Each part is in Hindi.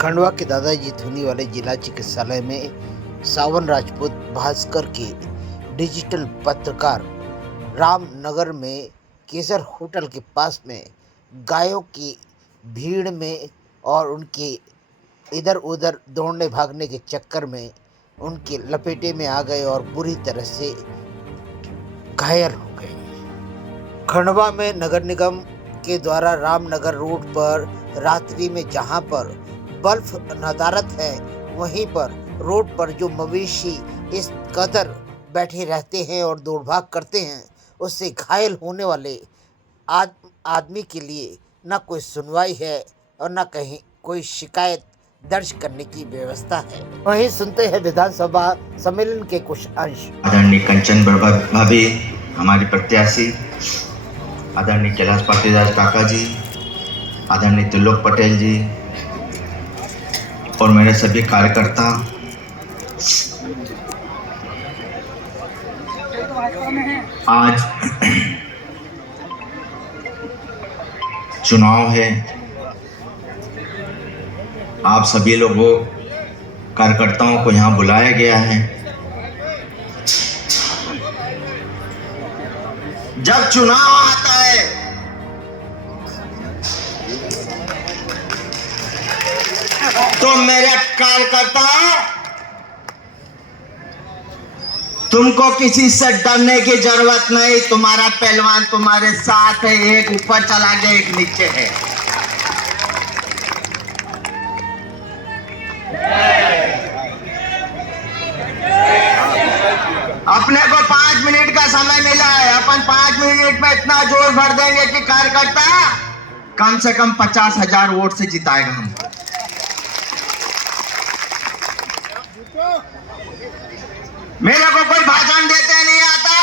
खंडवा के दादाजी धुनी वाले जिला चिकित्सालय में सावन राजपूत भास्कर के डिजिटल पत्रकार रामनगर में केसर होटल के पास में गायों की भीड़ में और उनके इधर उधर दौड़ने भागने के चक्कर में उनके लपेटे में आ गए और बुरी तरह से घायल हो गए। खंडवा में नगर निगम के द्वारा रामनगर रोड पर रात्रि में जहां पर बल्ब नदारत है, वहीं पर रोड पर जो मवेशी इस कदर बैठे रहते हैं और दौड़ भाग करते हैं, उससे घायल होने वाले आदमी के लिए न कोई सुनवाई है और न कहीं कोई शिकायत दर्ज करने की व्यवस्था है। वहीं सुनते हैं विधानसभा सम्मेलन के कुछ अंश। आदरणीय कंचन बरबा भाभी, हमारी प्रत्याशी, आदरणीय कैलाश पाटीदार काका जी, आदरणीय त्रिलोक पटेल जी और मेरे सभी कार्यकर्ता, आज चुनाव है। आप सभी लोगों कार्यकर्ताओं को यहाँ बुलाया गया है। जब चुनाव आता है तो मेरे कार्यकर्ता, तुमको किसी से डरने की जरूरत नहीं। तुम्हारा पहलवान तुम्हारे साथ है, एक ऊपर चला गया, एक नीचे है। अपने को 5 मिनट का समय मिला है। अपन 5 मिनट में इतना जोर भर देंगे कि कार्यकर्ता कम से कम 50,000 वोट से जिताएगा हम। मेरे को कोई भाषण देते नहीं आता,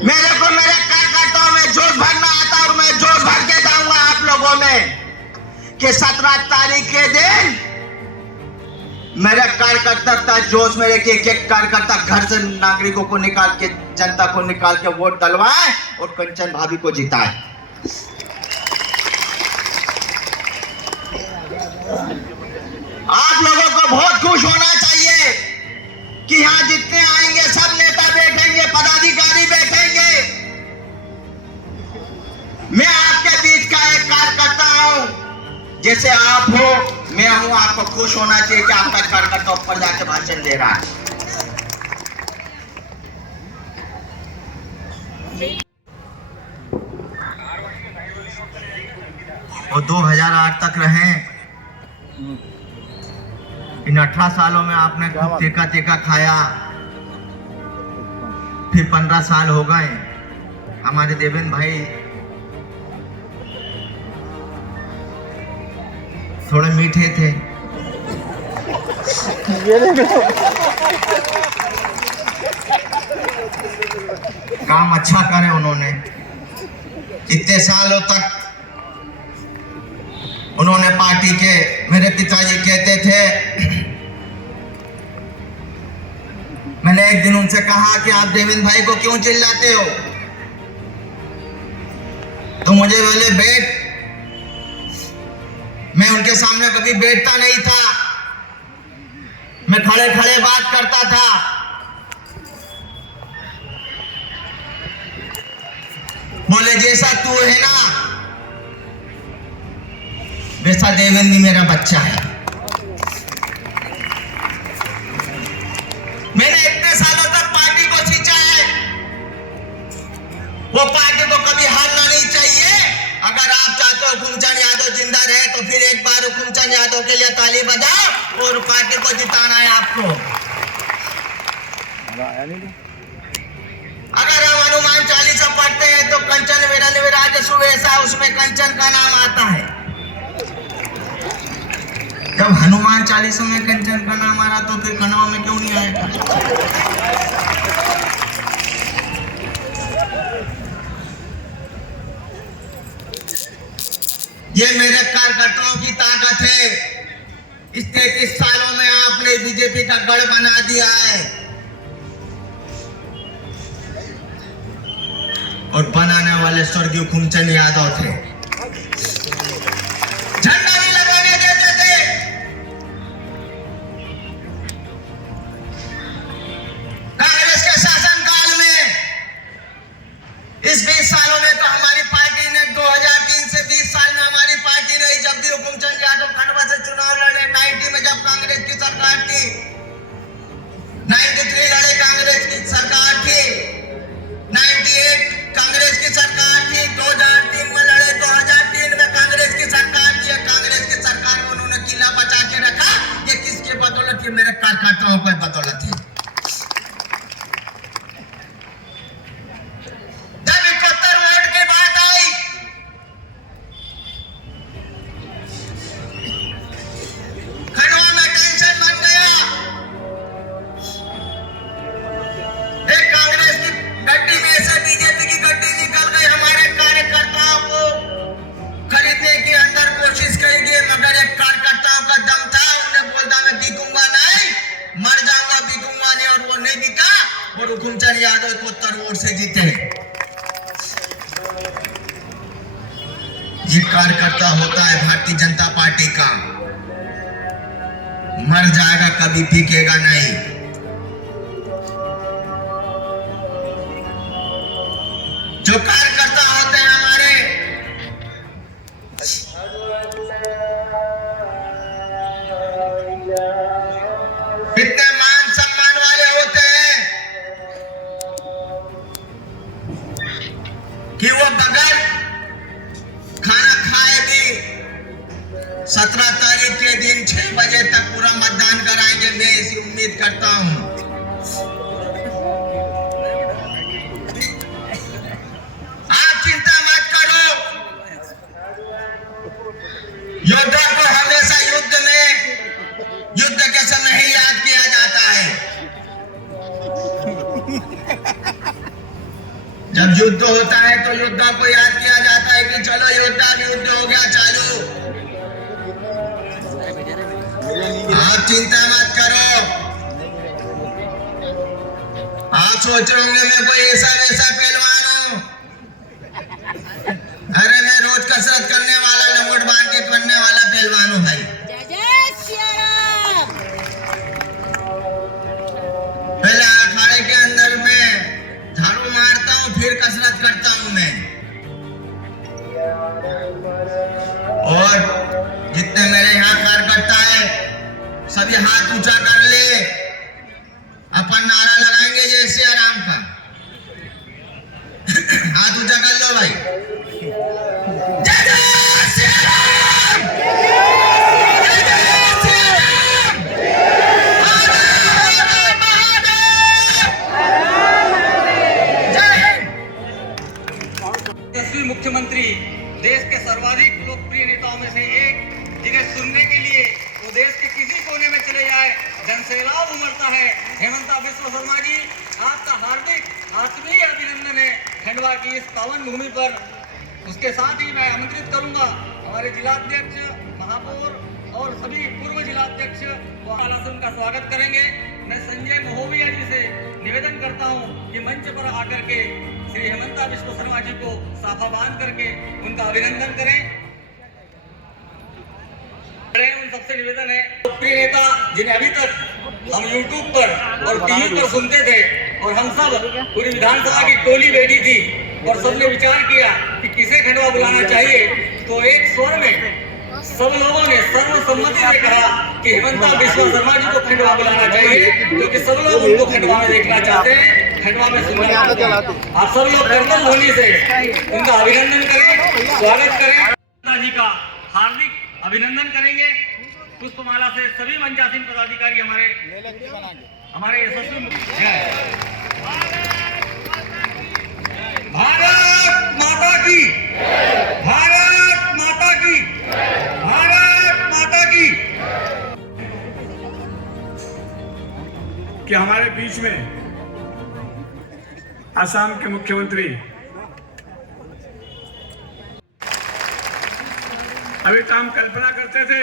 मेरे को मेरे कार्यकर्ताओं में जोश भरना आता और मैं जोश भर के जाऊंगा आप लोगों में कि 17 तारीख के दिन मेरे कार्यकर्ता का जोश, मेरे के एक कार्यकर्ता घर से नागरिकों को निकाल के, जनता को निकाल के वोट डलवाए और कंचन भाभी को जिताए। आप लोगों को बहुत खुश होना चाहिए कि यहाँ जितने आएंगे सब नेता बैठेंगे, पदाधिकारी बैठेंगे। मैं आपके बीच का एक कार्यकर्ता हूं, जैसे आप हो मैं हूं। आपको खुश होना चाहिए कि आपका कार्यकर्ता ऊपर जाके भाषण दे रहा है। वो 2008 तक रहे। इन 18 सालों में आपने खूब टेका खाया। फिर 15 साल हो गए। हमारे देवेंद्र भाई थोड़े मीठे थे, काम अच्छा करे उन्होंने। इतने सालों तक उन्होंने पार्टी के, मेरे पिताजी कहते थे, मैंने एक दिन उनसे कहा कि आप देवेंद्र भाई को क्यों चिल्लाते हो? तो मुझे बोले बैठ। मैं उनके सामने कभी बैठता नहीं था, मैं खड़े खड़े बात करता था। बोले जैसा तू है ना वैसा देवेंद्र भी मेरा बच्चा है। मैंने इतने सालों तक पार्टी को सींचा है, वो पार्टी को कभी हारना नहीं चाहिए। अगर आप चाहते हो हुकुमचंद यादव जिंदा रहे तो फिर एक बार हुकुमचंद यादव के लिए ताली बजाओ और पार्टी को जिताना है आपको। अगर हम हनुमान चालीसा पढ़ते हैं तो कंचन विरल विराज सुवेशा, उसमें कंचन का नाम आता है। जब हनुमान चालीसा में कंचन का नाम आ रहा तो फिर खंडवा में क्यों नहीं आएगा? ये मेरे कार्यकर्ताओं की ताकत है। इस 33 सालों में आपने बीजेपी का गढ़ बना दिया है और बनाने वाले स्वर्गीय हुकुमचंद यादव थे। झंडा भी लगाने कोई बदौलत है। जब 71 वोट की बात आई, खंडवा में टेंशन बन गया। एक कांग्रेस की गड्डी में से बीजेपी की गड्डी निकल गई। हमारे कार्यकर्ताओं को खरीदने की अंदर कोशिश करी गई, मगर एक कार्यकर्ताओं का दम था, उन्हें बोलता मैं बिकूंगा नहीं, मर जाऊंगा, बिकूंगा नहीं, और वो नहीं बिका और हुकुमचंद यादव 71 वोट से जीते। ये कार्यकर्ता होता है भारतीय जनता पार्टी का, मर जाएगा, कभी बिकेगा नहीं। जो कार्यकर्ता होते हैं हमारे, इतने मान सम्मान वाले होते हैं कि वो बगैर खाना खाए भी 17 तारीख के दिन 6 बजे तक पूरा मतदान कराएंगे। मैं ऐसी उम्मीद करता हूं। आप चिंता मत करो, योद्धा को हमेशा युद्ध के समय ही याद किया जाता है। जब युद्ध होता है तो योद्धा को याद किया जाता है कि चलो योद्धा, युद्ध हो गया चालू। आप चिंता मत करो। आप सोच रहे होंगे मैं कोई ऐसा वैसा पहलवान हूं। अरे मैं रोज कसरत करने वाला, लंगोट बांध के पढ़ने वाला पहलवान हूं भाई। पहले अखाड़े के अंदर में झाड़ू मारता हूं, फिर कसरत करता हूं मैं। और जितने मेरे यहाँ कार्यकर्ता है सभी हाथ ऊंचा कर ले, अपन नारा लगाएंगे जय श्री राम का। हाथ ऊंचा कर लो भाई। जय जय श्री राम, जय जय श्री राम, हर हर महादेव, जय हिंद। यशस्वी मुख्यमंत्री देश के सर्वाधिक लोकप्रिय नेताओं में से एक, जिन्हें सुनने के लिए वो देश के किसी कोने में चले जाए, जनसैलाब उमड़ता है। हेमंता बिस्वा शर्मा जी, आपका हार्दिक आत्मीय अभिनंदन है खंडवा की इस पावन भूमि पर। उसके साथ ही मैं आमंत्रित करूंगा हमारे जिलाध्यक्ष, महापौर और सभी पूर्व जिलाध्यक्ष वो आसन का स्वागत करेंगे। मैं संजय महोविया जी से निवेदन करता हूं कि मंच पर आकर के श्री हेमंता बिस्वा शर्मा जी को साफा बांध करके उनका अभिनंदन करें। उन सबसे निवेदन है, लोकप्रिय नेता जिन्हें अभी तक हम YouTube पर और टीवी पर सुनते थे, और हम सब पूरी विधानसभा की टोली बैठी थी और सबने विचार किया कि किसे खंडवा बुलाना चाहिए, तो एक स्वर में सब लोगों ने सर्वसम्मति से कहा कि हेमंता बिस्वा शर्मा जी को खंडवा बुलाना चाहिए, क्योंकि सब लोग उनको खंडवा में देखना चाहते हैं, खंडवा में सुनना चाहते हैं। आप सब लोग कर्तव्य ध्वनि से उनका अभिनंदन करें, स्वागत करें। हेमंता जी का हार्दिक अभिनंदन करेंगे। पुष्पमाला से सभी मंचासीन पदाधिकारी हमारे यशस्वी भारत माता की, भारत माता की, भारत माता की। कि हमारे बीच में असम के मुख्यमंत्री अभी तो हम कल्पना करते थे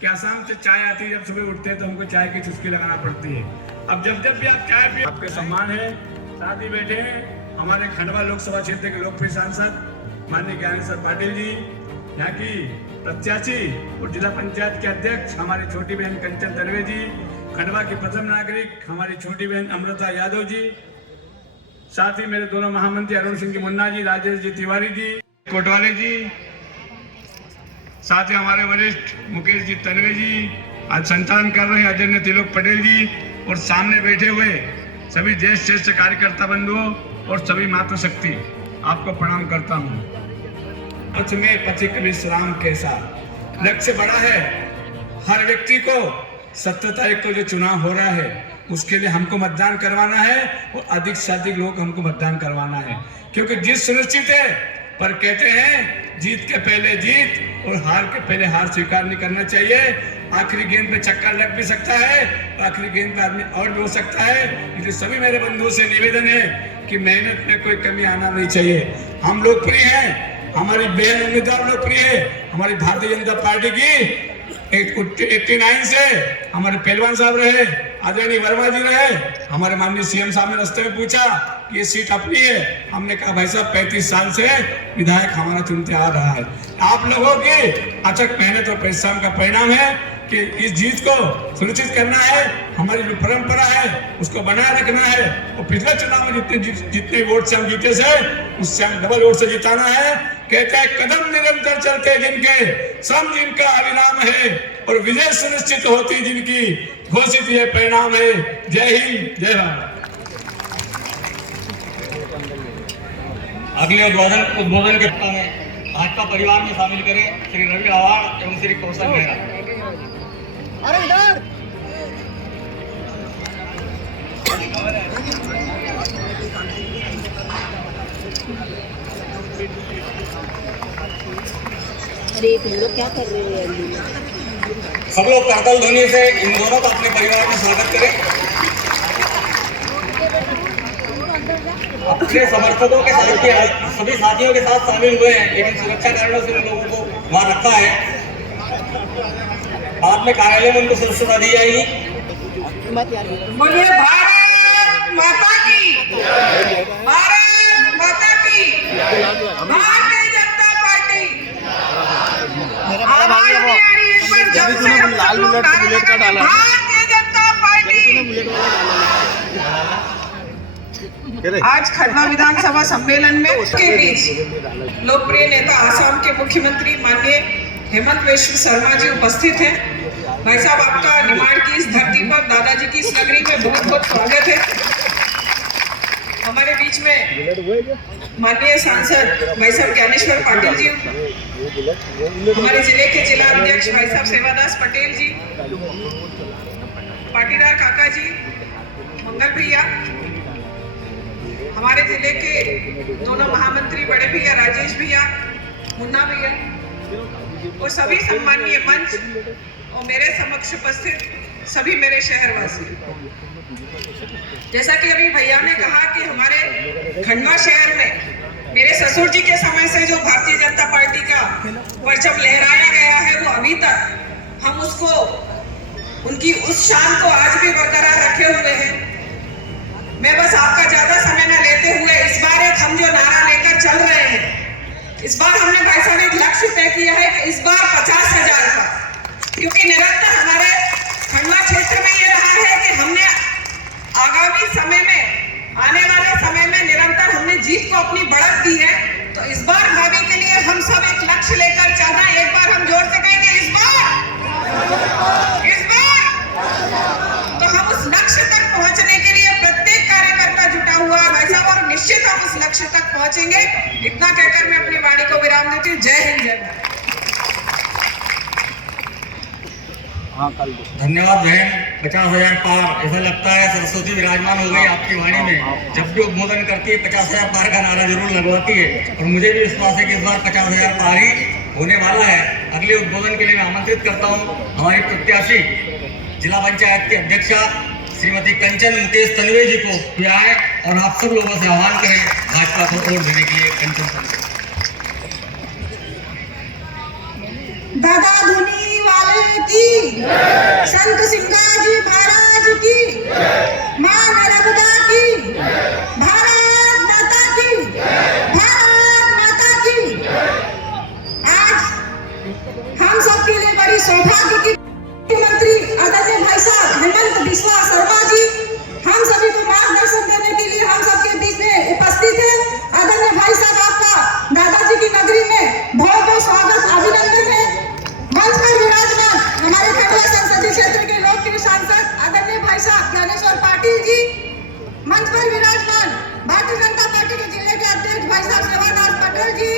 कि असम से चाय आती है, जब सुबह उठते हैं तो हमको चाय की चुस्की लगाना पड़ती है। अब जब जब भी आप चाय पिए, आपके सम्मान है। साथ ही बैठे हैं हमारे खंडवा लोकसभा क्षेत्र के लोकप्रिय सांसद माननीय ज्ञानेश्वर पाटिल जी, यहाँ की प्रत्याशी और जिला पंचायत के अध्यक्ष हमारी छोटी बहन कंचन दरवे जी, खंडवा की प्रथम नागरिक हमारी छोटी बहन अमृता यादव जी, साथ ही मेरे दोनों महामंत्री अरुण सिंह जी मुन्ना जी, राजेश जी तिवारी जी, कोटवाले जी, साथ ही हमारे वरिष्ठ मुकेश जी तनवे जी आज संचालन कर रहे हैं, अजय तिलोक पटेल जी, और सामने बैठे हुए सभी ज्येष्ठ श्रेष्ठ कार्यकर्ता बंधुओं और सभी मातृशक्ति, आपको प्रणाम करता हूँ। पथ में पथिक विश्राम कैसा, लक्ष्य बड़ा है, हर व्यक्ति को 17 तारीख को जो चुनाव हो रहा है उसके लिए हमको मतदान करवाना है और अधिक से अधिक लोग हमको मतदान करवाना है, क्योंकि जीत सुनिश्चित है। पर कहते हैं जीत के पहले जीत और हार के पहले हार स्वीकार नहीं करना चाहिए। आखिरी गेंद पे चक्कर लग भी सकता है, आखिरी गेंद पे आदमी आउट भी हो सकता है। इसलिए सभी मेरे बंधुओं से निवेदन है कि मेहनत में कोई कमी आना नहीं चाहिए। हम लोकप्रिय हैं, हमारी बहन उम्मीदवार लोकप्रिय है। हमारी भारतीय जनता पार्टी की 89 से हमारे पहलवान साहब रहे, आदरणीय वर्मा जी रहे। हमारे माननीय सीएम साहब ने रास्ते में पूछा कि ये सीट अपनी है। हमने कहा भाई साहब 35 साल से विधायक हमारा चुनते आ रहा है। आप लोगों की अथक मेहनत और परिश्रम का परिणाम है कि इस जीत को सुनिश्चित करना है। हमारी जो परंपरा है उसको बनाए रखना है और पिछले चुनाव में जितने वोट से हम जीते से उससे हम डबल वोट से जिताना है। कहते हैं कदम निरंतर चलते जिनके श्रम जिनका अविराम है और विजय सुनिश्चित होती जिनकी घोषित ये परिणाम है। जय हिंद, जय भारत। अगले उद्बोधन के में भाजपा परिवार में शामिल करें श्री रवि आवाड़ एवं श्री कौशल मेहरा। अरे तुम लोग क्या कर रहे हो? सब लोग करतल ध्वनि से इन दोनों का अपने परिवार में स्वागत करें। अपने समर्थकों के साथ सभी साथियों के साथ शामिल हुए हैं, लेकिन सुरक्षा कारणों से उन लोगों को वहां रखा है। बाद में कार्यालय में उनको सुरक्षा दी जाएगी। बोलिए भारत माता की, भारत माता की, भारतीय जनता पार्टी। आवाज नहीं आ रही, एक बार जब से हम सब लोग नारे लगाएं, भारतीय जनता पार्टी। आज खंडवा विधानसभा सम्मेलन में उसके बीच लोकप्रिय नेता आसाम के मुख्यमंत्री माननीय हेमंत बिस्वा शर्मा जी उपस्थित हैं। भाई साहब, आपका निमाड़ की इस धरती पर, दादाजी की इस नगरी में बहुत बहुत स्वागत है। हमारे बीच में माननीय सांसद भाई साहब ज्ञानेश्वर पाटिल जी, हमारे जिले के जिला अध्यक्ष भाई साहब सेवादास पटेल जी, पाटीदार काका जी, मंगल भैया, हमारे जिले के दोनों महामंत्री बड़े भैया राजेश भैया, मुन्ना भैया और सभी सम्माननीय मंच और मेरे समक्ष उपस्थित सभी मेरे शहरवासी। जैसा कि अभी भैया ने कहा कि हमारे खंडवा शहर में मेरे ससुर जी के समय से जो भारतीय जनता पार्टी का परचम लहराया गया है, वो अभी तक हम उसको, उनकी उस शान को आज भी बरकरार रखे हुए हैं। मैं बस आपका ज्यादा समय न लेते हुए इस बार एक हम जो नारा लेकर चल रहे हैं, इस बार हमने भाई साहब एक लक्ष्य तय किया है कि इस बार 50,000 का, क्योंकि निरंतर हमारे खंडवा क्षेत्र में ये रहा है कि हमने आगामी समय में, आने वाले समय में निरंतर हमने जीत को अपनी बढ़त दी है। तो इस बार भावी के लिए हम सब एक लक्ष्य लेकर चल रहे हैं। एक बार हम जोर से कहेंगे इस बार, तो हम उस लक्ष्य तक पहुंचने के लिए प्रत्येक कार्यकर्ता जुटा हुआ है भाई साहब, और निश्चित हम उस लक्ष्य तक पहुंचेंगे। इतना कहकर मैं अपनी वाणी को विराम देती हूँ। जय हिंद, जय भारत। धन्यवाद बहन। 50,000 पार, ऐसा लगता है सरस्वती विराजमान हो गई आपकी वाणी में। जब भी उद्बोधन करती है 50,000 पार का नारा जरूर लगवाती है, और मुझे भी विश्वास है कि इस बार 50,000 पार ही होने वाला है। अगले उद्बोधन के लिए मैं आमंत्रित करता हूँ हमारी प्रत्याशी जिला पंचायत की अध्यक्षा श्रीमती कंचन मुकेश तनवे जी को भी आए और आप सब लोगों से आह्वान करें भाजपा को वोट देने के लिए। कंचन दादा धुनी वाले की, संत सिंगाजी महाराज की, मां नर्मदा की, भारत माता की, भारत माता की। आज हम सबके लिए बड़ी सौभाग्य की मुख्यमंत्री आदरणीय भाई साहब हेमंत बिस्वा शर्मा जी हम सभी को मार्गदर्शन देने के लिए हम सबके बीच में उपस्थित है। आदरणीय भाई साहब, आपका दादाजी की नगरी में बहुत बहुत स्वागत, अभिनंदन है। मंच पर विराजमान हमारे खंडवा संसदीय क्षेत्र के लोकप्रिय सांसद आदरणीय भाई साहब ज्ञानेश्वर पाटिल जी, मंच पर विराजमान भारतीय जनता पार्टी के जिले के अध्यक्ष भाई साहब सेवादास पटेल जी,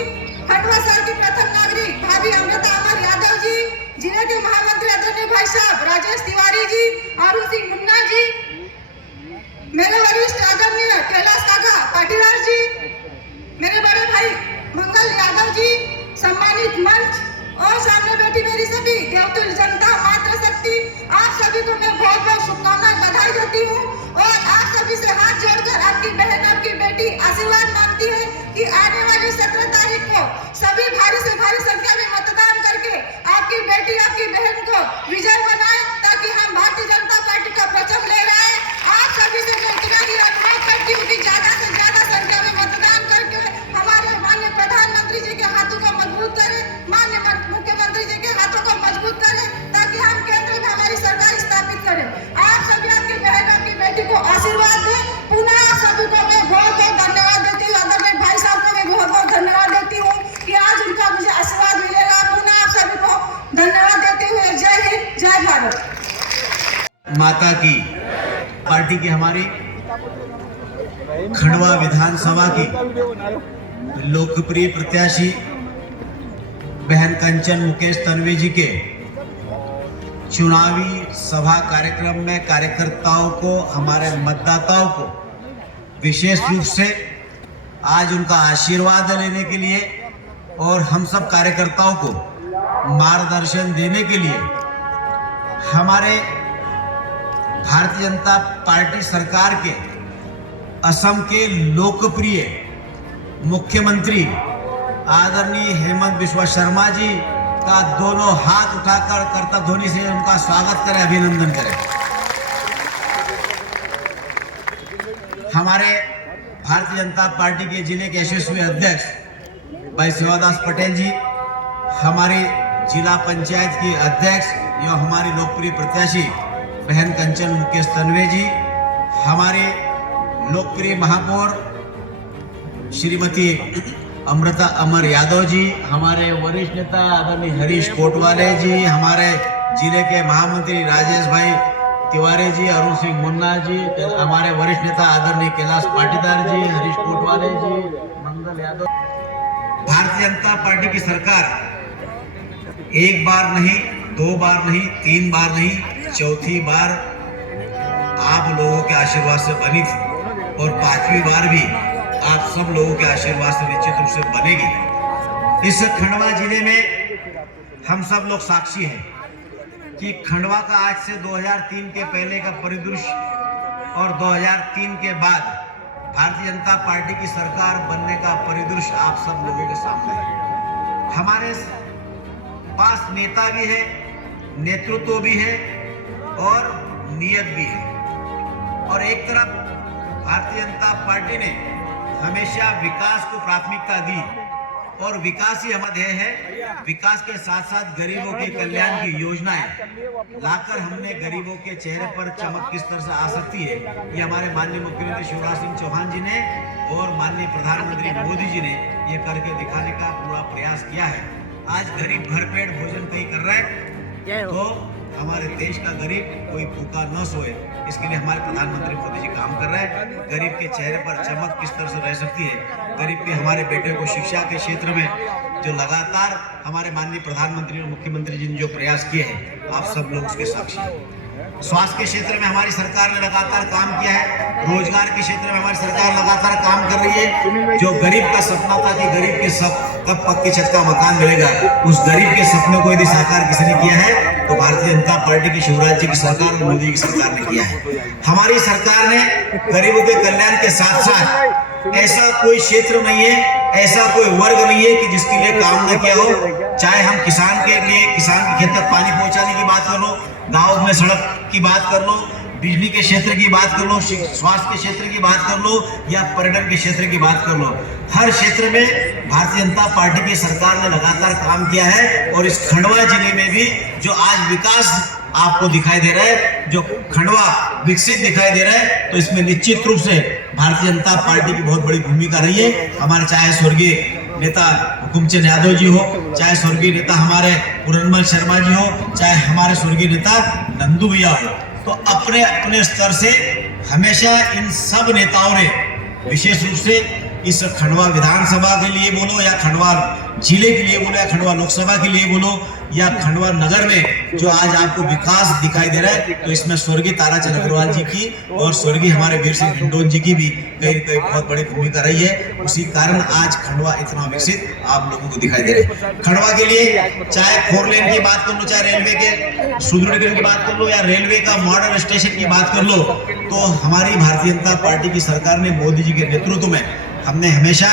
खंडवा शहर की प्रथम नागरिक भाभी अमृता अमर यादव जी, जिले के महामंत्री आदरणीय भाई भाई साहब राजेश तिवारी जी, अरुण सिंह मुन्ना जी, मेरे वरिष्ठ आदरणीय कैलाश काका पाटीदार जी, मेरे बड़े भाई मंगल यादव जी, सम्मानित मंच और सामने बैठी मेरी सभी देवतुल जनता मातृशक्ति, आप सभी को मैं बहुत बहुत शुभकामनाएं बधाई देती हूँ और आप सभी से हाथ जोड़कर आपकी बहन आपकी बेटी आशीर्वाद मांगती है कि आने वाली 17 तारीख को सभी भारी से भारी संख्या में मतदान करके आपकी बेटी आपकी बहन को विजय बनाए, ताकि हम भारतीय जनता पार्टी का परचम ले रहे हैं। आप सभी से मैं इतना ही अनुरोध करती हूँ कि ज्यादा से ज्यादा संख्या में मतदान करके हमारे माननीय प्रधानमंत्री जी के हाथों को मजबूत करें, माननीय मुख्यमंत्री जी के हाथों को मजबूत करें, ताकि हम केंद्र में हमारी सरकार स्थापित करें। आप सभी आपकी बहन आपकी बेटी को आशीर्वाद दें। पुनः आप सभी को मैं बहुत बहुत धन्यवाद देती हूँ। आदरणीय भाई साहब को मैं बहुत बहुत धन्यवाद देती हूँ कि आज उनका मुझे आशीर्वाद मिलेगा। पुनः आप सभी को धन्यवाद देते हुए जय हिंद जय भारत माता की पार्टी की हमारी खंडवा विधानसभा की लोकप्रिय प्रत्याशी बहन कंचन मुकेश तन्वी जी के चुनावी सभा कार्यक्रम में कार्यकर्ताओं को, हमारे मतदाताओं को विशेष रूप से आज उनका आशीर्वाद लेने के लिए और हम सब कार्यकर्ताओं को मार्गदर्शन देने के लिए हमारे भारतीय जनता पार्टी सरकार के असम के लोकप्रिय मुख्यमंत्री आदरणीय हेमंत बिस्वा शर्मा जी का दोनों हाथ उठाकर कर्तव्य ध्वनि से उनका स्वागत करें, अभिनंदन करें। हमारे भारतीय जनता पार्टी के जिले के यशस्वी अध्यक्ष भाई शिवादास पटेल जी, हमारी जिला पंचायत की अध्यक्ष एवं हमारी लोकप्रिय प्रत्याशी बहन कंचन मुकेश तन्वी जी, हमारे लोकप्रिय महापौर श्रीमती अमृता अमर यादव जी, हमारे वरिष्ठ नेता आदरणीय हरीश कोटवाले जी, हमारे जिले के महामंत्री राजेश भाई तिवारी जी, अरुण सिंह मुन्ना जी, हमारे वरिष्ठ नेता आदरणीय कैलाश पाटीदार जी, हरीश कोटवाले जी, मंगल यादव। भारतीय जनता पार्टी की सरकार एक बार नहीं, दो बार नहीं, तीन बार नहीं, चौथी बार आप लोगों के आशीर्वाद से बनी थी और पांचवी बार भी आप सब लोगों के आशीर्वाद से निश्चित रूप से बनेगी। इस खंडवा जिले में हम सब लोग साक्षी हैं कि खंडवा का आज से 2003 के पहले का परिदृश्य और 2003 के बाद भारतीय जनता पार्टी की सरकार बनने का परिदृश्य आप सब लोगों के सामने है। हमारे पास नेता भी है, नेतृत्व भी है और नियत भी है। और एक तरफ भारतीय जनता पार्टी ने हमेशा विकास को प्राथमिकता दी और विकास ही हमारा ध्येय है। विकास के साथ साथ गरीबों के कल्याण की योजनाएं लाकर हमने गरीबों के चेहरे पर चमक किस तरह से आ सकती है, ये हमारे माननीय मुख्यमंत्री शिवराज सिंह चौहान जी ने और माननीय प्रधानमंत्री मोदी जी ने ये करके दिखाने का पूरा प्रयास किया है। आज गरीब भरपेट भोजन कहीं कर रहा है तो हमारे देश का गरीब कोई भूखा न सोए, इसके लिए हमारे प्रधानमंत्री मोदी जी काम कर रहे हैं। गरीब के चेहरे पर चमक किस तरह से रह सकती है, गरीब के हमारे बेटे को शिक्षा के क्षेत्र में जो लगातार हमारे माननीय प्रधानमंत्री और मुख्यमंत्री जी ने जो प्रयास किए हैं, आप सब लोग उसके साक्षी हैं। स्वास्थ्य के क्षेत्र में हमारी सरकार ने लगातार काम किया है, रोजगार के क्षेत्र में हमारी सरकार लगातार काम कर रही है। जो गरीब का सपना था कि गरीब के सब कब पक्की छत का मकान मिलेगा, उस गरीब के सपने को यदि साकार किसी ने किया है तो भारतीय जनता पार्टी की शिवराज जी की सरकार और मोदी की सरकार ने किया है। हमारी सरकार ने गरीबों के कल्याण के साथ साथ ऐसा कोई क्षेत्र नहीं है, ऐसा कोई वर्ग नहीं है कि जिसके लिए काम न किया हो। चाहे हम किसान के लिए, किसान के खेत तक पानी पहुंचाने की बात कर लो, गाँव में सड़क की बात कर लो, बिजली के क्षेत्र की बात कर लो, स्वास्थ्य के क्षेत्र की बात कर लो या पर्यटन के क्षेत्र की बात कर लो, हर क्षेत्र में भारतीय जनता पार्टी की सरकार ने लगातार काम किया है। और इस खंडवा जिले में भी जो आज विकास आपको दिखाई दे रहा है, जो खंडवा विकसित दिखाई दे रहा है, तो इसमें निश्चित रूप से भारतीय जनता पार्टी की बहुत बड़ी भूमिका रही है। हमारे चाहे स्वर्गीय नेता हुकुमचंद यादव जी हो, चाहे स्वर्गीय नेता हमारे पुरनमल शर्मा जी हो, चाहे हमारे स्वर्गीय नेता नंदू भैया हो, तो अपने अपने स्तर से हमेशा इन सब नेताओं ने विशेष रूप से इस खंडवा विधानसभा के लिए बोलो या खंडवा जिले के लिए बोलो या खंडवा लोकसभा के लिए बोलो या खंडवा नगर में जो आज आपको विकास दिखाई दे रहा है, तो इसमें स्वर्गीय ताराचंद अग्रवाल जी की और स्वर्गीय हमारे वीर सिंह हिंडोन जी की भी कहीं कहीं बहुत बड़ी भूमिका रही है। उसी कारण आज खंडवा इतना विकसित आप लोगों को दिखाई दे रहा है। खंडवा के लिए चाहे 4 लेन की बात कर लो, चाहे रेलवे के सुदृढ़ीकरण की बात कर लो, या रेलवे का मॉडर्न स्टेशन की बात कर लो, तो हमारी भारतीय जनता पार्टी की सरकार ने मोदी जी के नेतृत्व में हमने हमेशा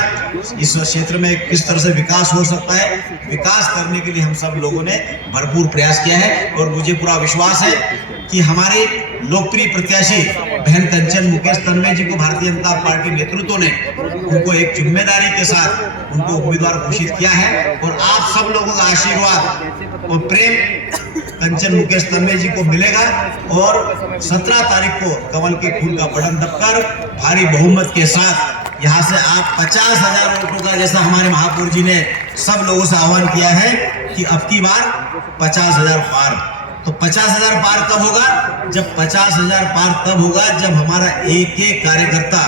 इस क्षेत्र में किस तरह से विकास हो सकता है, विकास करने के लिए हम सब लोगों ने भरपूर प्रयास किया है। और मुझे पूरा विश्वास है कि हमारे लोकप्रिय प्रत्याशी बहन कंचन मुकेश तन्मय जी को भारतीय जनता पार्टी नेतृत्व ने उनको एक जिम्मेदारी के साथ उनको उम्मीदवार घोषित किया है। और आप सब लोगों का आशीर्वाद और प्रेम कंचन मुकेश तन्मय जी को मिलेगा और 17 तारीख को कमल के फूल का बटन दबकर भारी बहुमत के साथ यहाँ से आप 50,000 वोटों का, जैसा हमारे महापौर जी ने सब लोगों से आह्वान किया है कि अब की बार 50,000 पार। तो 50,000 पार कब होगा? जब 50,000 पार तब होगा जब हमारा एक एक कार्यकर्ता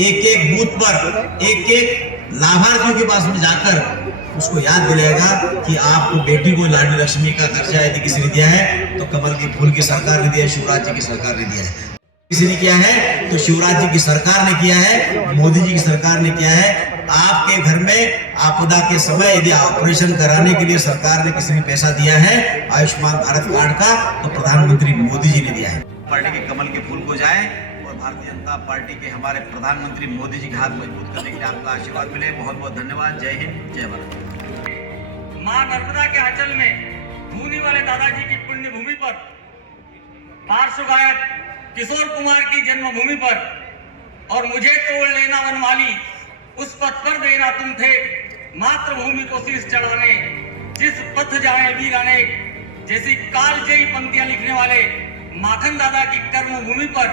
एक एक बूथ पर एक एक लाभार्थियों के पास में जाकर उसको याद दिलाएगा कि आपको बेटी को लाडली लक्ष्मी का दर्जा यदि किसी ने दिया है तो कमल के फूल की सरकार ने दिया है, शिवराज जी की सरकार ने दिया है। किसी ने किया है तो शिवराज जी की सरकार ने किया है, मोदी जी की सरकार ने किया है। आपके घर में आपदा के समय यदि ऑपरेशन कराने के लिए सरकार ने किसी ने पैसा दिया है आयुष्मान भारत कार्ड का, तो प्रधानमंत्री मोदी जी ने दिया है। पार्टी के कमल के फूल को जाए और भारतीय जनता पार्टी के हमारे प्रधानमंत्री मोदी जी के हाथ मजबूत करने के लिए आपका आशीर्वाद मिले। बहुत बहुत धन्यवाद। जय हिंद, जय भारत। मां नर्मदा के आंचल में धूनी वाले दादाजी की पुण्य भूमि पर, पार्श्व गायक किशोर कुमार की जन्मभूमि पर, और मुझे तोड़ लेना वनमाली उस पथ पर देना तुम थे, मातृभूमि को शीश चढ़ाने जिस पथ जाए वीर अनेक, जैसी कालजयी पंक्तियां लिखने वाले माखन दादा की कर्म भूमि पर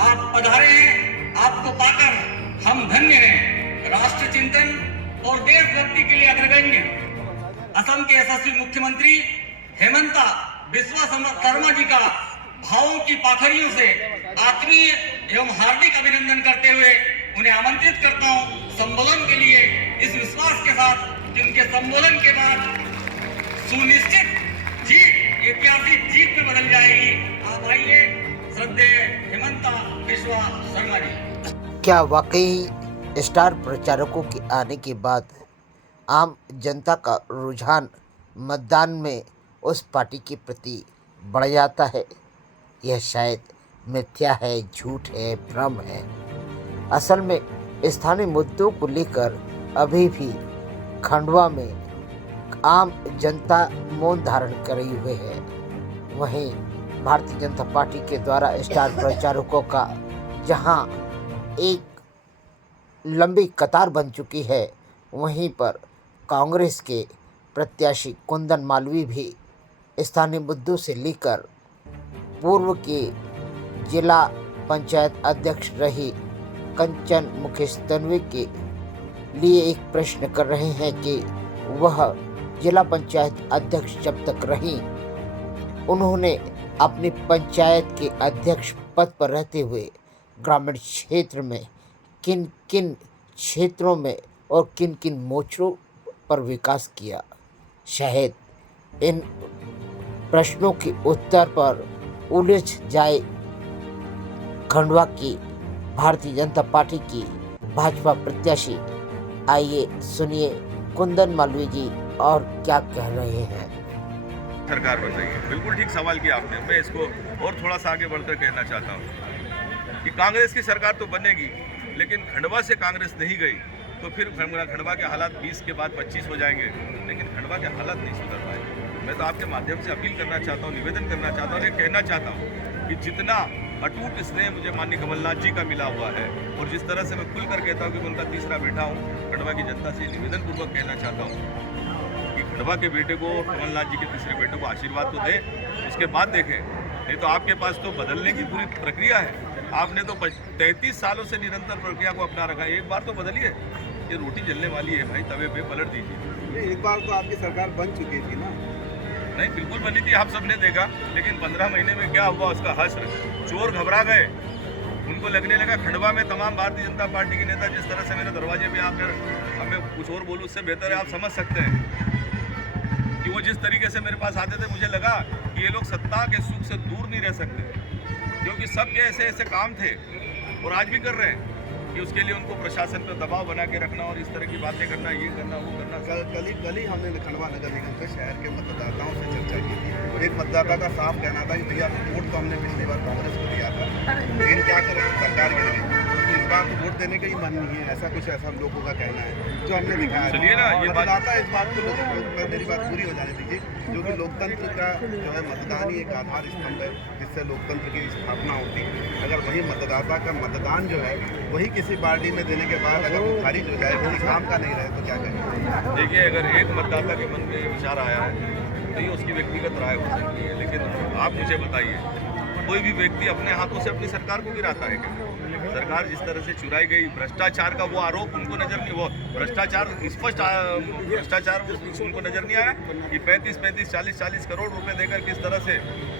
आप पधारे हैं। आपको पाकर हम धन्य हैं। राष्ट्र चिंतन और देशभक्ति के लिए अग्रगण्य असम के यशस्वी मुख्यमंत्री हेमंता बिस्वा शर्मा जी का भावों की पाखड़ियों से आत्मीय एवं हार्दिक अभिनंदन करते हुए उन्हें आमंत्रित करता हूं संबोधन के लिए, इस विश्वास के साथ कि उनके संबोधन के बाद सुनिश्चित जीत, ऐतिहासिक जीत में बदल जाएगी। आप आइए, श्रद्धेय हेमंता बिस्वा शर्मा जी। क्या वाकई स्टार प्रचारकों के आने के बाद आम जनता का रुझान मतदान में उस पार्टी के प्रति बढ़ जाता है? यह शायद मिथ्या है, झूठ है, भ्रम है। असल में स्थानीय मुद्दों को लेकर अभी भी खंडवा में आम जनता मौन धारण करे हुए है। वहीं भारतीय जनता पार्टी के द्वारा स्टार प्रचारकों का जहां एक लंबी कतार बन चुकी है, वहीं पर कांग्रेस के प्रत्याशी कुंदन मालवीय भी स्थानीय मुद्दों से लेकर पूर्व के जिला पंचायत अध्यक्ष रही कंचन मुकेश तन्मय के लिए एक प्रश्न कर रहे हैं कि वह जिला पंचायत अध्यक्ष जब तक रहीं, उन्होंने अपनी पंचायत के अध्यक्ष पद पर रहते हुए ग्रामीण क्षेत्र में किन किन क्षेत्रों में और किन किन मोर्चों पर विकास किया। शायद इन प्रश्नों के उत्तर पर उलझ जाए खंडवा की भारतीय जनता पार्टी की भाजपा प्रत्याशी। आइए सुनिए कुंदन मालवीय जी और क्या कह रहे हैं। सरकार बताइए, बिल्कुल ठीक सवाल किया आपने। मैं इसको और थोड़ा सा आगे बढ़कर कहना चाहता हूँ कि कांग्रेस की सरकार तो बनेगी, लेकिन खंडवा से कांग्रेस नहीं गई तो फिर खंडवा के हालात 20 के बाद 25 हो जाएंगे, लेकिन खंडवा के हालात नहीं सुधर पाएंगे। मैं तो आपके माध्यम से अपील करना चाहता हूँ, निवेदन करना चाहता हूँ, ये कहना चाहता हूँ कि जितना अटूट स्नेह मुझे माननीय कमलनाथ जी का मिला हुआ है और जिस तरह से मैं खुलकर कहता हूँ कि मैं उनका तीसरा बेटा हूँ, खंडवा की जनता से निवेदन पूर्वक कहना चाहता हूँ कि खंडवा के बेटे को, कमलनाथ जी के तीसरे बेटे को आशीर्वाद तो दें, उसके बाद देखें। नहीं तो आपके पास तो बदलने की पूरी प्रक्रिया है। आपने तो 33 सालों से निरंतर प्रक्रिया को अपना रखा है, एक बार तो बदलिए। ये रोटी जलने वाली है भाई, तवे पे पलट दीजिए। एक बार तो आपकी सरकार बन चुकी थी ना? नहीं, बिल्कुल बनी थी, आप सबने देखा, लेकिन 15 महीने में क्या हुआ उसका हश्र। चोर घबरा गए, उनको लगने लगा खंडवा में तमाम भारतीय जनता पार्टी के नेता जिस तरह से मेरे दरवाजे पे आकर हमें कुछ और बोलूं, उससे बेहतर है आप समझ सकते हैं कि कि वो जिस तरीके से मेरे पास आते थे, मुझे लगा कि ये लोग सत्ता के सुख से दूर नहीं रह सकते, क्योंकि सबके ऐसे ऐसे काम थे और आज भी कर रहे हैं कि उसके लिए उनको प्रशासन पर दबाव बना के रखना और इस तरह की बातें करना, ये करना, वो करना। कल ही हमने खंडवा नगर निगम के शहर के मतदाताओं से चर्चा की थी। तो एक मतदाता का साफ कहना था कि भैया वोट तो हमने पिछली बार कांग्रेस को दिया था, लेकिन क्या करें सरकार के लिए तो इस बार तो वोट देने का ही मन नहीं है, ऐसा हम लोगों का कहना है जो हमने दिखाया। चलिए ना, ये मतदाता इस बात को मेरी बात पूरी हो जाने दीजिए, जो कि लोकतंत्र का जो है मतदान ही एक आधार स्तंभ है जिससे लोकतंत्र की स्थापना होती है। अगर वही मतदाता का मतदान जो है वही किसी पार्टी में देने के बाद अगर वो खारिज हो जाए, किसी काम का नहीं रहे तो क्या करें? देखिए, अगर एक मतदाता के मन में ये विचार आया है तो ये उसकी व्यक्तिगत राय हो सकती है, लेकिन आप मुझे बताइए, कोई भी व्यक्ति अपने हाथों से अपनी सरकार को गिराता है क्या? सरकार जिस तरह से चुराई गई, भ्रष्टाचार का वो आरोप उनको नजर नहीं, वो भ्रष्टाचार स्पष्ट भ्रष्टाचार उनको नजर नहीं आया कि 35-35, 40-40 करोड़ रुपए देकर किस तरह से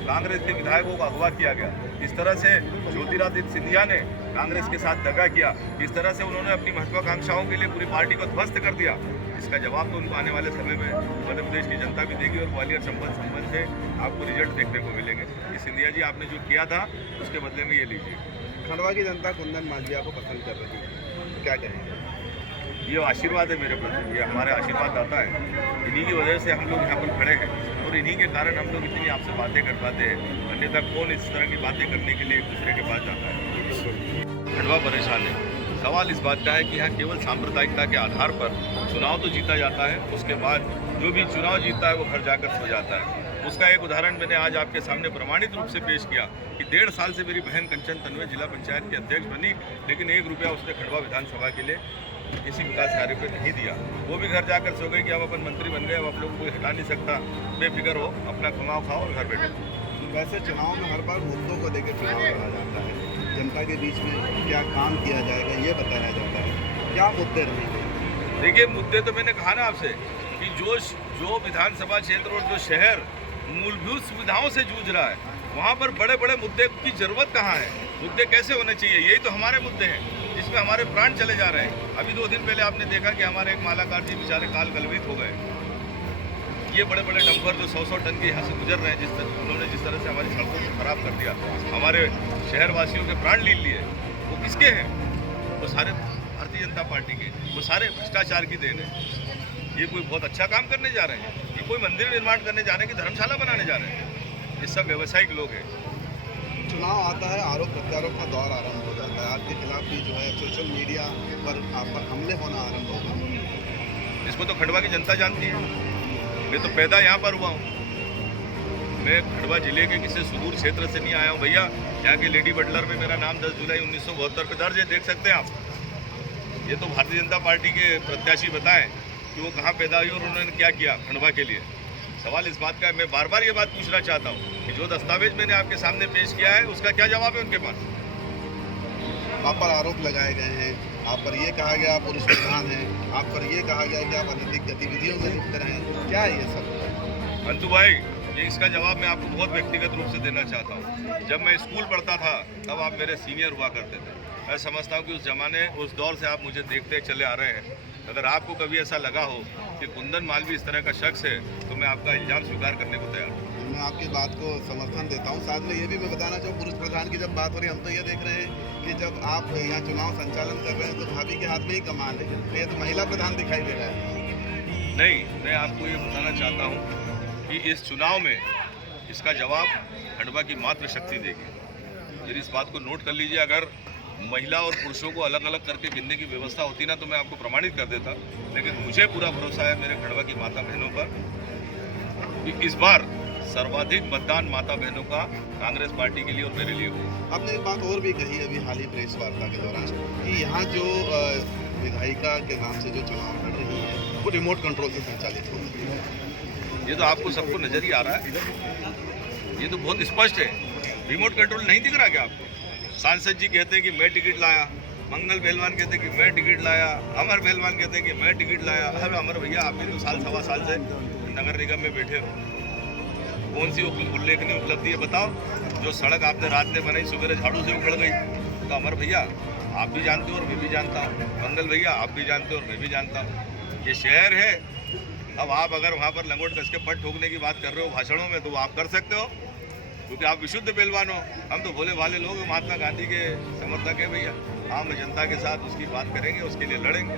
कांग्रेस के विधायकों को अगवा किया गया, किस तरह से ज्योतिरादित्य सिंधिया ने कांग्रेस के साथ दगा किया, किस तरह से उन्होंने अपनी महत्वाकांक्षाओं के लिए पूरी पार्टी को ध्वस्त कर दिया। इसका जवाब तो उनको आने वाले समय में मध्य प्रदेश की जनता भी देगी और ग्वालियर संबंध से आपको रिजल्ट देखने को मिलेंगे कि सिंधिया जी आपने जो किया था उसके बदले में ये लीजिए। खंडवा की जनता कुंदन मालविया को पसंद कर रही है, क्या कहेंगे? ये आशीर्वाद है मेरे प्रति, ये हमारे आशीर्वाद दाता है, इन्हीं की वजह से हम लोग यहाँ पर खड़े हैं और इन्हीं के कारण हम लोग इतनी आपसे बातें कर पाते हैं, अन्यथा कौन इस तरह की बातें करने के लिए एक दूसरे के पास जाता है। खंडवा परेशान है। सवाल इस बात का है कि यहाँ केवल सांप्रदायिकता के आधार पर चुनाव तो जीता जाता है, उसके बाद जो भी चुनाव जीतता है वो घर जाकर सो जाता है। उसका एक उदाहरण मैंने आज आपके सामने प्रमाणित रूप से पेश किया कि 1.5 साल से मेरी बहन कंचन तन्वे जिला पंचायत की अध्यक्ष बनी, लेकिन 1 रुपया उसने खंडवा विधानसभा के लिए किसी विकास कार्य पर नहीं दिया। वो भी घर जाकर सो गई कि अब अपन मंत्री बन गए, अब आप लोगों को हटा नहीं सकता, बेफिक्र हो, अपना कमाओ खाओ और घर बैठो। वैसे चुनाव में हर बार मुद्दों को लेकर चुनाव लड़ा जाता है, जनता के बीच में क्या काम किया जाएगा ये बताया जाता है, क्या मुद्दे रहेंगे? देखिए, मुद्दे तो मैंने कहा ना आपसे कि जो विधानसभा क्षेत्र और जो शहर मूलभूत सुविधाओं से जूझ रहा है, वहाँ पर बड़े बड़े मुद्दे की जरूरत कहाँ है? मुद्दे कैसे होने चाहिए? यही तो हमारे मुद्दे हैं जिसमें हमारे प्राण चले जा रहे हैं। अभी 2 दिन पहले आपने देखा कि हमारे एक मालाकार जी बेचारे काल कलवित हो गए। ये बड़े बड़े डंपर जो 100-100 टन के यहाँ से गुजर रहे हैं, उन्होंने जिस तरह से हमारी सड़कों को खराब कर दिया, हमारे शहरवासियों के प्राण लीन लिए, वो किसके हैं? वो सारे भारतीय जनता पार्टी के, वो सारे भ्रष्टाचार की देन है। ये कोई बहुत अच्छा काम करने जा रहे हैं? ये कोई मंदिर निर्माण करने जा रहे हैं कि धर्मशाला बनाने जा रहे हैं? ये सब व्यावसायिक लोग हैं। चुनाव आता है, आरोप प्रत्यारोप का दौर आरंभ हो जाता है, आपके खिलाफ भी जो है सोशल मीडिया पर आप पर हमले होना आरंभ होगा। इसको तो खंडवा की जनता जानती है। मैं तो पैदा यहाँ पर हुआ हूँ, मैं खंडवा जिले के किसी सुदूर क्षेत्र से नहीं आया हूँ भैया। यहाँ के लेडी बटलर में मेरा नाम 10 जुलाई 1972 पे दर्ज है, देख सकते हैं आप। ये तो भारतीय जनता पार्टी के प्रत्याशी बताएं कि वो कहाँ पैदा हुई और उन्होंने क्या किया खंडवा के लिए। सवाल इस बात का है, मैं बार बार ये बात पूछना चाहता हूँ कि जो दस्तावेज मैंने आपके सामने पेश किया है उसका क्या जवाब है उनके पास? आप पर आरोप लगाए गए हैं, आप पर ये कहा गया पुरुष प्रधान है, आप पर ये कहा गया कि आप अनैतिक गतिविधियों में लिप्त रहे, क्या है ये सब? अंतु भाई, ये इसका जवाब मैं आपको बहुत व्यक्तिगत रूप से देना चाहता हूँ। जब मैं स्कूल पढ़ता था तब आप मेरे सीनियर हुआ करते थे। मैं समझता हूँ कि उस जमाने, उस दौर से आप मुझे देखते चले आ रहे हैं। अगर आपको कभी ऐसा लगा हो कि कुंदन मालवी इस तरह का शख्स है तो मैं आपका इल्ज़ाम स्वीकार करने को तैयार हूँ। मैं आपकी बात को समर्थन देता हूँ। साथ में ये भी मैं बताना चाहूँ, पुरुष प्रधान की जब बात हो रही है, हम तो ये देख रहे हैं कि जब आप यहाँ चुनाव संचालन कर रहे हैं तो भाभी के हाथ में ही कमान है, ये तो महिला प्रधान दिखाई दे रहा है। नहीं, मैं आपको ये बताना चाहता हूँ कि इस चुनाव में इसका जवाब खंडवा की मात्र शक्ति देगी। फिर इस बात को नोट कर लीजिए, अगर महिला और पुरुषों को अलग अलग करके गिनने की व्यवस्था होती ना तो मैं आपको प्रमाणित कर देता, लेकिन मुझे पूरा भरोसा है मेरे खंडवा की माता बहनों पर कि इस बार सर्वाधिक मतदान माता बहनों का कांग्रेस पार्टी के लिए और मेरे लिए होगा। आपने एक बात और भी कही अभी हाल ही प्रेस वार्ता के दौरान कि यहाँ जो विधायिका के नाम से जो चुनाव लड़ रही है वो रिमोट कंट्रोल से संचालित होगी। ये तो आपको सबको नजर ही आ रहा है, ये तो बहुत स्पष्ट है। रिमोट कंट्रोल नहीं दिख रहा क्या आपको? सांसद जी कहते हैं कि मैं टिकट लाया, मंगल पहलवान कहते हैं कि मैं टिकट लाया, अमर पहलवान कहते हैं कि मैं टिकट लाया। अरे अमर भैया, आप भी तो 1.25 साल से नगर निगम में बैठे हो, कौन सी उल्लेखनीय उपलब्धि है बताओ? जो सड़क आपने रात में बनाई, सुबह झाड़ू से उखड़ गई, तो अमर भैया आप भी जानते हो और मैं भी जानता हूँ, मंगल भैया आप भी जानते हो और मैं भी जानता हूँ। ये शहर है, अब आप अगर वहाँ पर लंगोट कस के पट ठोकने की बात कर रहे हो भाषणों में, तो वो आप कर सकते हो क्योंकि आप विशुद्ध पहलवान हो। हम तो भोले भाले लोग, महात्मा गांधी के समर्थक है भैया। आम जनता के साथ उसकी बात करेंगे, उसके लिए लड़ेंगे।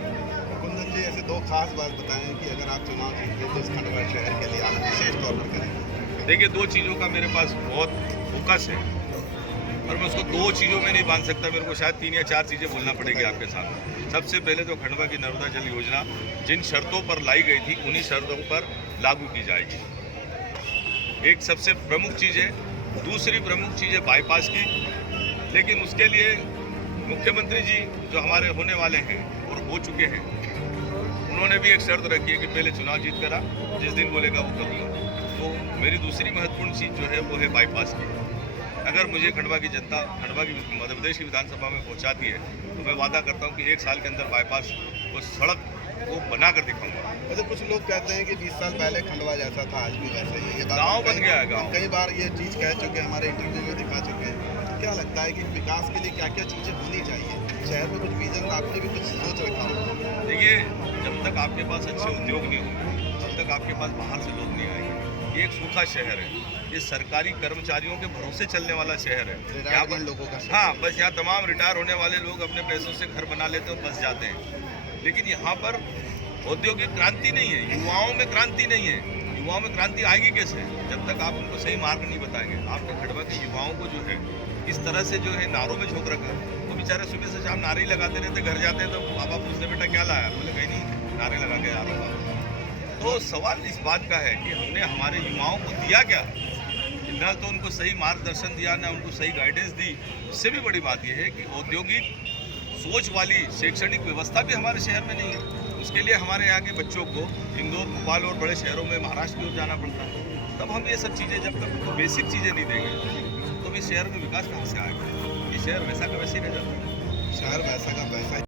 कुंदन जी, ऐसे दो खास बात बताएं कि अगर आप चुनाव जीतते तो इस खंडवा शहर के लिए आप विशेष तौर पर करेंगे। देखिए, दो चीज़ों का मेरे पास बहुत फोकस है और मैं उसको दो चीज़ों में नहीं बांध सकता। मेरे को शायद 3 या 4 चीज़ें बोलना पड़ेगी आपके सामने। सबसे पहले तो खंडवा की नर्मदा जल योजना जिन शर्तों पर लाई गई थी उन्हीं शर्तों पर लागू की जाएगी। एक सबसे प्रमुख चीज़ है। दूसरी प्रमुख चीज़ है बाईपास की, लेकिन उसके लिए मुख्यमंत्री जी जो हमारे होने वाले हैं और हो चुके हैं, उन्होंने भी एक शर्त रखी है कि पहले चुनाव जीत करा, जिस दिन बोलेगा वो कर लो। तो मेरी दूसरी महत्वपूर्ण चीज़ जो है वो है बाईपास की। अगर मुझे खंडवा की जनता खंडवा की मध्य प्रदेश की विधानसभा में पहुंचाती है तो मैं वादा करता हूं कि 1 साल के अंदर बाईपास वो सड़क को बना कर दिखाऊंगा। वैसे कुछ लोग कहते हैं कि 20 साल पहले खंडवा जैसा था, आज भी वैसा ही है। ये बात गाँव बन गया है, गाँव। कई बार ये चीज़ कह चुके हैं, हमारे इंटरव्यू में दिखा चुके हैं। तो क्या लगता है कि विकास के लिए क्या क्या चीज़ें होनी चाहिए? शहर में कुछ विजन, आपने भी कुछ सोच रखा हो? देखिए, जब तक आपके पास अच्छे उद्योग नहीं होंगे, तब तक आपके पास बाहर से लोग नहीं आएंगे। ये एक सूखा शहर है, ये सरकारी कर्मचारियों के भरोसे चलने वाला शहर है। यहाँ पर लोगों का शहर। हाँ, बस यहाँ तमाम रिटायर होने वाले लोग अपने पैसों से घर बना लेते हैं, बस जाते हैं। लेकिन यहाँ पर औद्योगिक क्रांति नहीं है, युवाओं में क्रांति नहीं है। युवाओं में क्रांति आएगी कैसे? जब तक आप उनको सही मार्ग नहीं बताएंगे। आपने खंडवा के युवाओं को जो है इस तरह से जो है नारों में झोंक रखा है। वो बेचारे सुबह से शाम नारे लगाते रहते, घर जाते हैं तो पापा पूछते बेटा क्या लाया? बोले कहीं नहीं, नारे लगा के आ रहा हूँ। तो सवाल इस बात का है कि हमने हमारे युवाओं को दिया क्या? न तो उनको सही मार्गदर्शन दिया, न उनको सही गाइडेंस दी। उससे भी बड़ी बात यह है कि औद्योगिक सोच वाली शैक्षणिक व्यवस्था भी हमारे शहर में नहीं है। उसके लिए हमारे यहाँ के बच्चों को इंदौर, भोपाल और बड़े शहरों में महाराष्ट्र की ओर जाना पड़ता है। तब हम ये सब चीज़ें, जब तक उनको बेसिक चीज़ें नहीं देंगे तो इस शहर में विकास कहाँ से आएगा? ये शहर वैसा का वैसे ही रह जाता है। शहर वैसा का वैसा